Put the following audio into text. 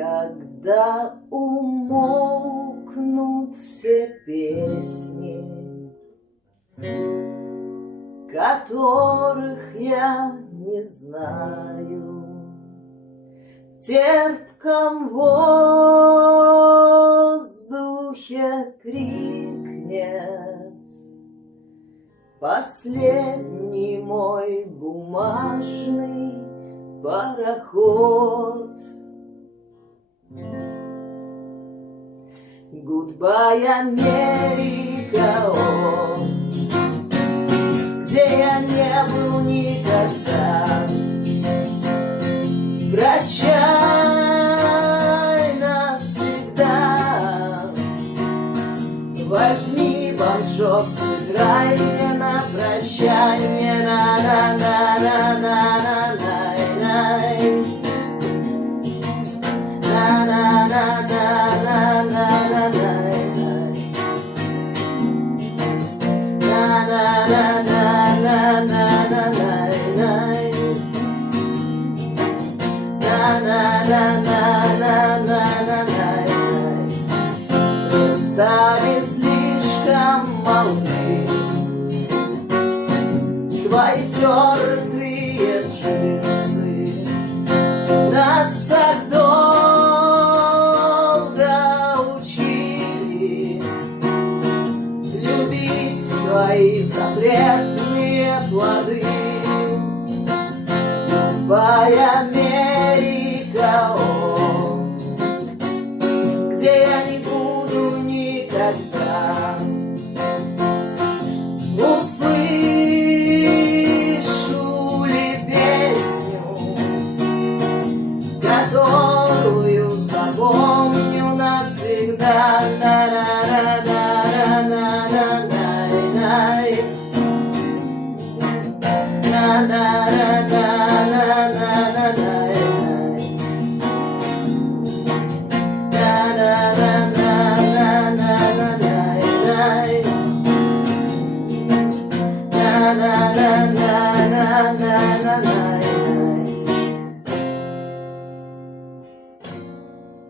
Когда умолкнут все песни, которых я не знаю, в терпком воздухе крикнет последний мой бумажный пароход. Goodbye, Америка, где я не был никогда. Прощай навсегда. Возьми банджо, сыграй мне на прощанье, на-на-на-на-на-на-на-на-на. Стали слишком малы твои тертые джинсы. Нас так долго учили любить твои запретные плоды. Goodbye, Америка, где я не буду никогда. Услышу ли песню, которую запомню навсегда? Na